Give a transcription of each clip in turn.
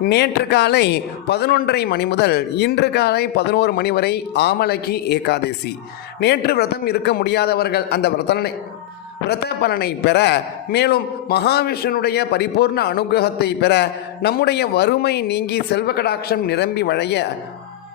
நேற்று காலை பதினொன்றரை மணி முதல் இன்று காலை பதினோரு மணி வரை ஆமலக்கி ஏகாதசி. நேற்று விரதம் இருக்க முடியாதவர்கள் அந்த விரதனை விரத பலனை பெற மேலும் மகாவிஷ்ணுனுடைய பரிபூர்ண அனுகிரகத்தை பெற நம்முடைய வறுமை நீங்கி செல்வ கடாட்சம் நிரம்பி வழைய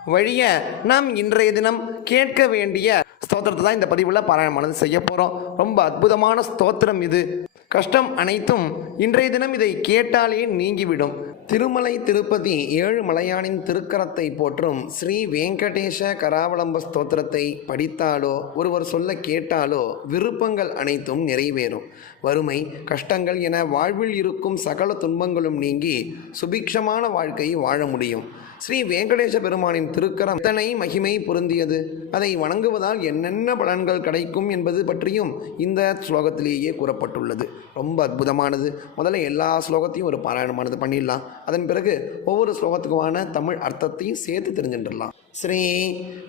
வழிய நாம் இன்றைய தினம் கேட்க வேண்டிய ஸ்தோத்திரத்தை தான் இந்த பதிவில் பாராயணமானது செய்ய போகிறோம் ரொம்ப அற்புதமான ஸ்தோத்திரம் இது. கஷ்டம் அனைத்தும் இன்றைய தினம் இதை கேட்டாலே நீங்கிவிடும். திருமலை திருப்பதி ஏழு மலையானின் திருக்கரத்தை போற்றும் ஸ்ரீ வெங்கடேஷ கராவலம்ப ஸ்தோத்திரத்தை படித்தாலோ ஒருவர் சொல்ல கேட்டாலோ விருப்பங்கள் அனைத்தும் நிறைவேறும். வறுமை கஷ்டங்கள் என வாழ்வில் இருக்கும் சகல துன்பங்களும் நீங்கி சுபிக்ஷமான வாழ்க்கையை வாழ முடியும். ஸ்ரீ வெங்கடேச பெருமானின் திருக்கரம் எத்தனை மகிமை பொருந்தியது? அதை வணங்குவதால் என்னென்ன பலன்கள் கிடைக்கும் என்பது பற்றியும் இந்த ஸ்லோகத்திலேயே கூறப்பட்டுள்ளது. ரொம்ப அற்புதமானது. முதல்ல எல்லா ஸ்லோகத்தையும் ஒரு பாராயணமானது பண்ணிடலாம். அதன் பிறகு ஒவ்வொரு ஸ்லோகத்துக்குமான தமிழ் அர்த்தத்தையும் சேர்த்து தெரிஞ்சுட்டுலாம் ஸ்ரீ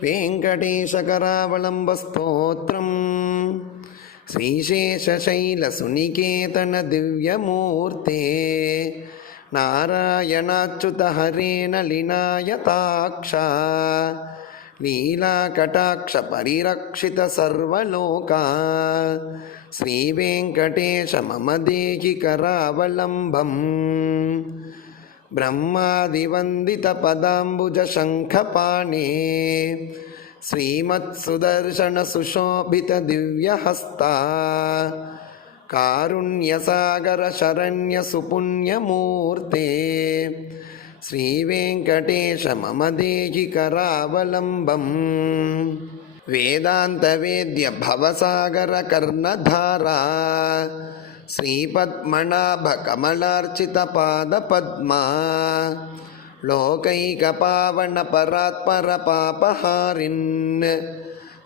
வெங்கடேசகராவலம்ப ஸ்தோத்திரம் श्रीशेषशैलसुनिकेतन दिव्यमूर्ते नारायणाच्युत हरेण लीनायताक्षा लीलाकटाक्षपरिरक्षित सर्वलोका श्रीवेङ्कटेश मम देहि करावलम्बम् ब्रह्मादिवन्दितपदाम्बुजशङ्खपाणे श्रीमत्सुदर्शनसुशोभितदिव्यहस्ता कारुण्यसागरशरण्यसुपुण्यमूर्ते श्रीवेङ्कटेश मम देहि करावलम्बम् वेदान्तवेद्यभवसागरकर्णधारा श्रीपद्मनाभकमलार्चितपादपद्मा लोकैकपावनपरात्परपापहारिन्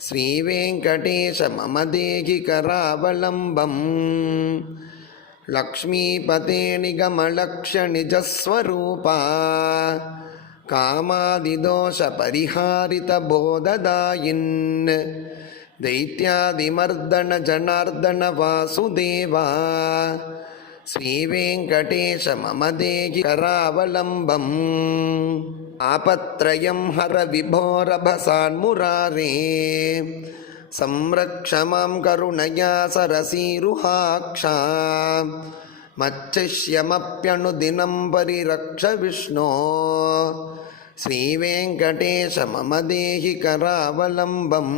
श्रीवेङ्कटेश मम देहि करावलम्बम् लक्ष्मीपते निगमलक्ष्यनिजस्वरूपा कामादिदोषपरिहारितबोधदायिन् दैत्यादिमर्दन वासुदेवा श्रीवेङ्कटेश मम देहि करावलम्बम् आपत्रयं हर विभोरभसान्मुरारे संरक्ष मां करुणया सरसीरुहाक्षा मच्छिष्यमप्यनुदिनं परिरक्ष विष्णो శ్రీవేంకటేశమదేహికరావలంబం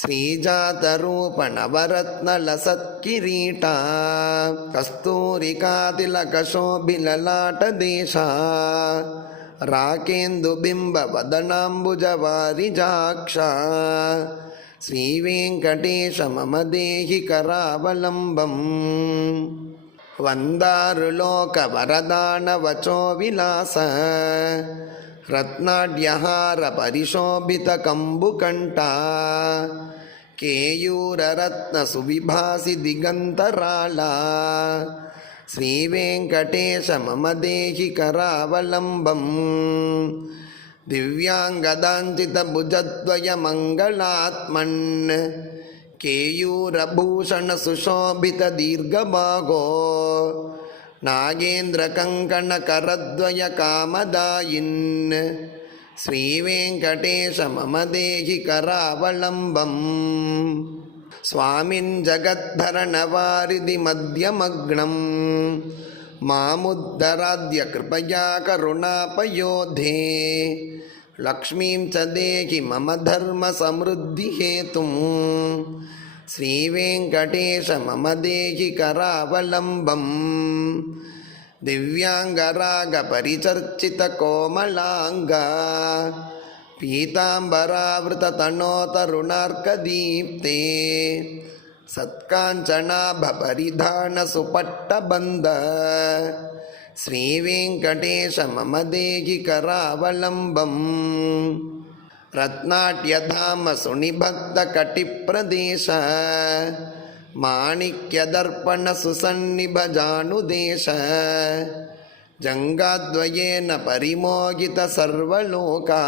శ్రీజాతరూపణవరత్నలసత్కిరీటా కస్తూరికాతిలకశోభిలలాటదేశా రాకేందుబింబవదనాంబుజవారిజాక్షా శ్రీవేంకటేశమదేహికరావలంబం வந்தாருலோக வரதான வச்சோ விலாச ரத்னாட்யஹார பரிசோபித கம்புகண்டா கேயூரரத்ன சுவிபாசி திகந்தராளா ஸ்ரீவேங்கடேஷ மம கராவலம்பம் திவ்யாங்கதாஞ்சித புஜத்வய மங்களாத்மன் ಕೇಯೂರಭೂಷಣ ಸುಶೋಭಿತ ದೀರ್ಘಭಾಗೋ ನಾಗೇಂದ್ರ ಕಂಕಣ ಕರದ್ವಯ ಕಾಮದಾಯಿನ್ ಶ್ರೀವೆಂಕಟೇಶ ಮಮ ದೇಹಿ ಕರಾವಳಂಬಂ ಸ್ವಾಮಿನ್ ಜಗದ್ಭರಣವಾರಿಧಿ ಮಧ್ಯಮಗ್ನಂ ಮಾಮುದ್ದರಾಧ್ಯ ಕೃಪಯಾ ಕರುಣಾಪಯೋಧೇ धर्मसमृद्धिहेतुम् श्रीवेङ्कटेश मम देहि करावलम्बम् दिव्याङ्गरागपरिचर्चितकोमलाङ्ग पीताम्बरावृततनोतरुणार्कदीप्ते सत्काञ्चनाभपरिधानसुपट्टबन्ध श्रीवेङ्कटेश मम देहि करावलम्बम् रत्नाट्यधाम सुनिबद्धकटिप्रदेश माणिक्यदर्पणसुसन्निभजानुदेश जङ्गाद्वयेन परिमोगितसर्वलोका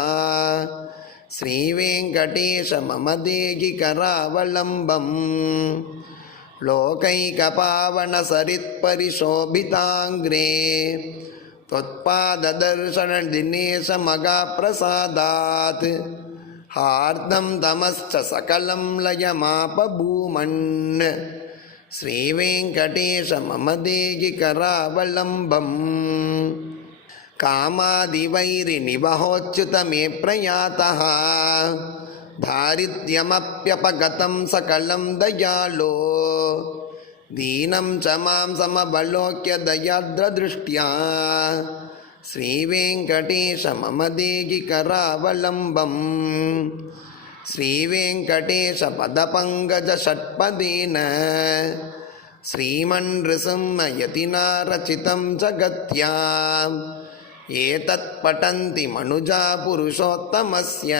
श्रीवेङ्कटेश मम देहि करावलम्बम् लोकैकपावनसरित्परिशोभिताङ्ग्रे त्वत्पाददर्शनदिनेशमगाप्रसादात् हार्दं तमश्च सकलं लयमापभूमन् श्रीवेङ्कटेश मम देहि करावलम्बम् कामादिवैरिनिवहोच्युत मे प्रयातः दारिद्र्यमप्यपगतं सकलं दयालो दीनं च मां समवलोक्य दयार्द्रदृष्ट्या श्रीवेङ्कटेश मम देहि करावलम्बम् श्रीवेङ्कटेश पदपङ्कज षट्पदेन श्रीमन्नृसिंहयतिना रचितं जगत्याम् एतत् पठन्ति मनुजा पुरुषोत्तमस्य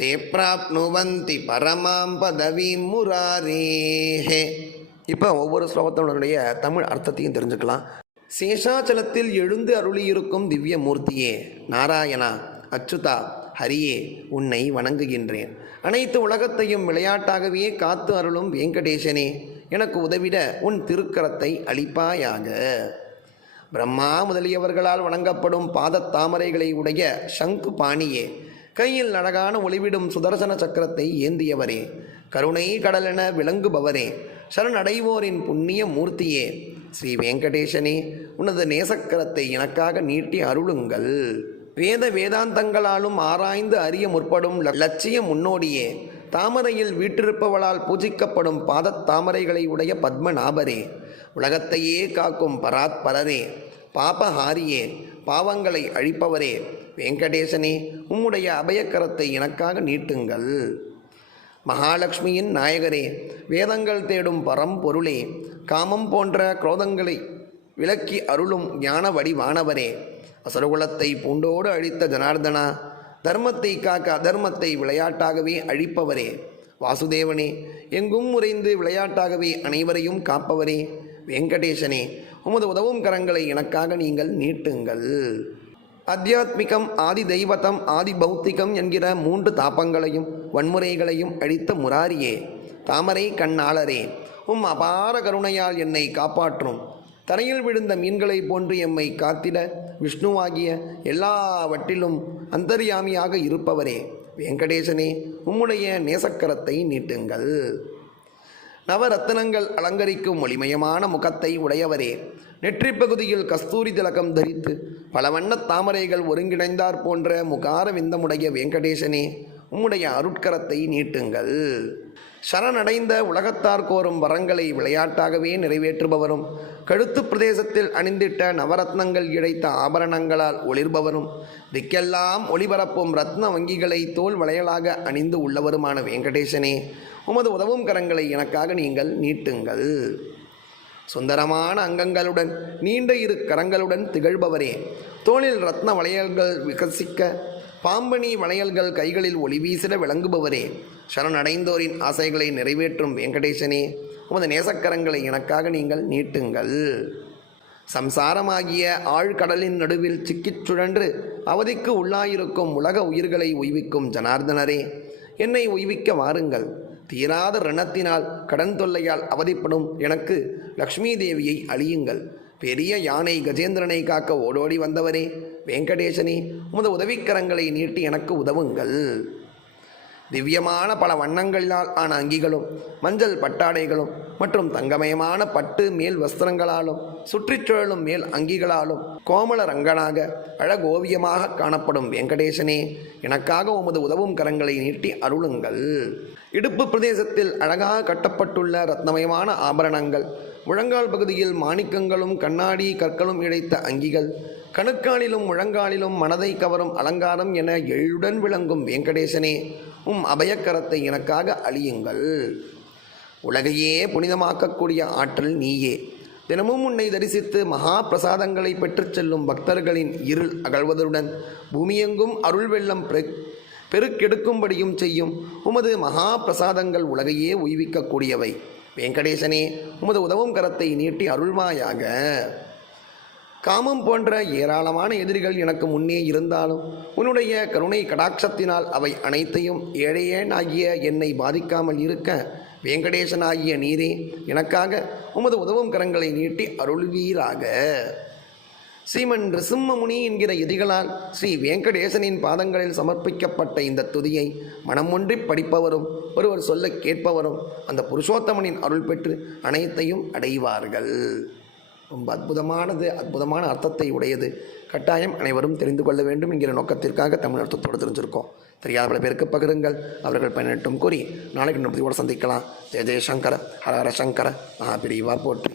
தே பிராப்னுவந்தி பரமாம் பதவி முராரேஹே இப்போ ஒவ்வொரு ஸ்லோகத்தினுடைய தமிழ் அர்த்தத்தையும் தெரிஞ்சுக்கலாம். சேஷாச்சலத்தில் எழுந்து அருளியிருக்கும் திவ்ய மூர்த்தியே நாராயணா அச்சுதா ஹரியே உன்னை வணங்குகின்றேன். அனைத்து உலகத்தையும் விளையாட்டாகவே காத்து அருளும் வெங்கடேசனே எனக்கு உதவிட உன் திருக்கரத்தை அளிப்பாயாக. பிரம்மா முதலியவர்களால் வணங்கப்படும் பாதத்தாமரைகளை உடைய சங்கு பாணியே கையில் அழகான ஒளிவிடும் சுதர்சன சக்கரத்தை ஏந்தியவரே. கருணை கடலென விளங்குபவரே. சரணடைவோரின் புண்ணிய மூர்த்தியே. ஸ்ரீ வெங்கடேசனே உனது நேசக்கரத்தை எனக்காக நீட்டி அருளுங்கள். வேத வேதாந்தங்களாலும் ஆராய்ந்து அறிய முற்படும் ல- லட்சிய முன்னோடியே. தாமரையில் வீற்றிருப்பவளால் பூஜிக்கப்படும் பாதத் தாமரைகளை உடைய பத்மநாபரே. உலகத்தையே காக்கும் பராத்பரரே. பாபஹாரியே பாவங்களை அழிப்பவரே வெங்கடேசனே உம்முடைய அபயக்கரத்தை எனக்காக நீட்டுங்கள். மகாலட்சுமியின் நாயகரே வேதங்கள் தேடும் பரம்பொருளே காமம் போன்ற குரோதங்களை விளக்கி அருளும் ஞான வடிவானவரே அசருகுலத்தை பூண்டோடு அழித்த ஜனார்தனா தர்மத்தை காக்க அதர்மத்தை விளையாட்டாகவே அழிப்பவரே. வாசுதேவனே எங்கும் உறைந்து விளையாட்டாகவே அனைவரையும் காப்பவரே. வெங்கடேசனே உமது உதவும் கரங்களை எனக்காக நீங்கள் நீட்டுங்கள். அத்தியாத்மிகம் ஆதி தெய்வத்தம் ஆதி பௌத்திகம் என்கிற மூன்று தாப்பங்களையும் வன்முறைகளையும் அழித்த முராரியே தாமரை கண்ணாளரே உம் அபார கருணையால் என்னை காப்பாற்றும். தரையில் விழுந்த மீன்களைப் போன்று எம்மை காத்திட விஷ்ணுவாகிய எல்லாவற்றிலும் அந்தர்யாமியாக இருப்பவரே வெங்கடேசனே உம்முடைய நேசக்கரத்தை நீட்டுங்கள். நவரத்தினங்கள் அலங்கரிக்கும் ஒளிமயமான முகத்தை உடையவரே. நெற்றி பகுதியில் கஸ்தூரி திலகம் தரித்து பல வண்ணத் தாமரைகள் ஒருங்கிணைந்தார் போன்ற முகார விந்தமுடைய வெங்கடேசனே உம்முடைய அருட்கரத்தை நீட்டுங்கள். சரணடைந்த உலகத்தார் கோரும் வரங்களை விளையாட்டாகவே நிறைவேற்றுபவரும் கழுத்து பிரதேசத்தில் அணிந்திட்ட நவரத்னங்கள் இழைத்த ஆபரணங்களால் ஒளிர்பவரும் திக்கெல்லாம் ஒளிபரப்பும் ரத்ன வங்கிகளை தோல் வளையலாக அணிந்து உள்ளவருமான வெங்கடேசனே உமது உதவும் கரங்களை எனக்காக நீங்கள் நீட்டுங்கள். சுந்தரமான அங்கங்களுடன் நீண்ட இரு கரங்களுடன் திகழ்பவரே. தோளில் ரத்ன வளையல்கள் விகசிக்க பாம்பனி வளையல்கள் கைகளில் ஒளி வீசிட விளங்குபவரே. சரணடைந்தோரின் ஆசைகளை நிறைவேற்றும் வெங்கடேசனே உமது நேசக்கரங்களை எனக்காக நீங்கள் நீட்டுங்கள். சம்சாரமாகிய ஆழ்கடலின் நடுவில் சிக்கிச் சுழன்று அவதிக்கு உள்ளாயிருக்கும் உலக உயிர்களை உய்விக்கும் ஜனார்தனரே. என்னை உய்விக்க வாருங்கள். தீராத ரணத்தினால் கடன் தொல்லையால் அவதிப்படும் எனக்கு லக்ஷ்மி தேவியை அழியுங்கள். பெரிய யானை கஜேந்திரனை காக்க ஓடோடி வந்தவரே. வெங்கடேசனே உமது உதவிக்கரங்களை நீட்டி எனக்கு உதவுங்கள். திவ்யமான பல வண்ணங்களினால் ஆன அங்கிகளும் மஞ்சள் பட்டாடைகளும் மற்றும் தங்கமயமான பட்டு மேல் வஸ்திரங்களாலும் சுற்றிச்சுழலும் மேல் அங்கிகளாலும் கோமல ரங்கனாக அழகோவியமாக காணப்படும் வெங்கடேசனே எனக்காக உமது உதவும் கரங்களை நீட்டி அருளுங்கள். இடுப்பு பிரதேசத்தில் அழகாக கட்டப்பட்டுள்ள ரத்னமயமான ஆபரணங்கள் முழங்கால் பகுதியில் மாணிக்கங்களும் கண்ணாடி கற்களும் இழைத்த அங்கிகள் கணுக்காலிலும் முழங்காலிலும் மனதை கவரும் அலங்காரம் என எழுடன் விளங்கும் வெங்கடேசனே உம் அபயக்கரத்தை எனக்காக அழியுங்கள். உலகையே புனிதமாக்கக்கூடிய ஆற்றல் நீயே. தினமும் உன்னை தரிசித்து மகா பிரசாதங்களை பெற்றுச் செல்லும் பக்தர்களின் இருள் அகழ்வதுடன் பூமியெங்கும் அருள் வெள்ளம் பெரு- பெருக்கெடுக்கும்படியும் செய்யும் உமது மகா பிரசாதங்கள் உலகையே உய்விக்கக்கூடியவை. வெங்கடேசனே உமது உதவும் கரத்தை நீட்டி அருள்வாயாக. காமம் போன்ற ஏராளமான எதிரிகள் எனக்கு முன்னே இருந்தாலும் உன்னுடைய கருணை கடாட்சத்தினால் அவை அனைத்தையும் ஏழையேனாகிய என்னை பாதிக்காமல் இருக்க வெங்கடேசனாகிய நீரே எனக்காக உமது உதவும் கரங்களை நீட்டி அருள்வீராக. ஸ்ரீமன் ரிசிம்மமுனி என்கிற எதிகளால் ஸ்ரீ வெங்கடேசனின் பாதங்களில் சமர்ப்பிக்கப்பட்ட இந்த துதியை மனமொன்றி படிப்பவரும் ஒருவர் சொல்ல கேட்பவரும் அந்த புருஷோத்தமனின் அருள் பெற்று அனைத்தையும் அடைவார்கள். ரொம்ப அற்புதமானது அற்புதமான அர்த்தத்தை உடையது. கட்டாயம் அனைவரும் தெரிந்து கொள்ள வேண்டும் என்கிற நோக்கத்திற்காக தமிழ் அர்த்தத்தோடு தெரிஞ்சிருக்கோம். தெரியாத பல பேருக்கு பகிருங்கள். அவர்கள் பயனட்டும் கூறி நாளைக்கு நம்ம சந்திக்கலாம். ஜெய ஜெயசங்கர ஹர ஹர சங்கர மகாபிரிவா போற்றி.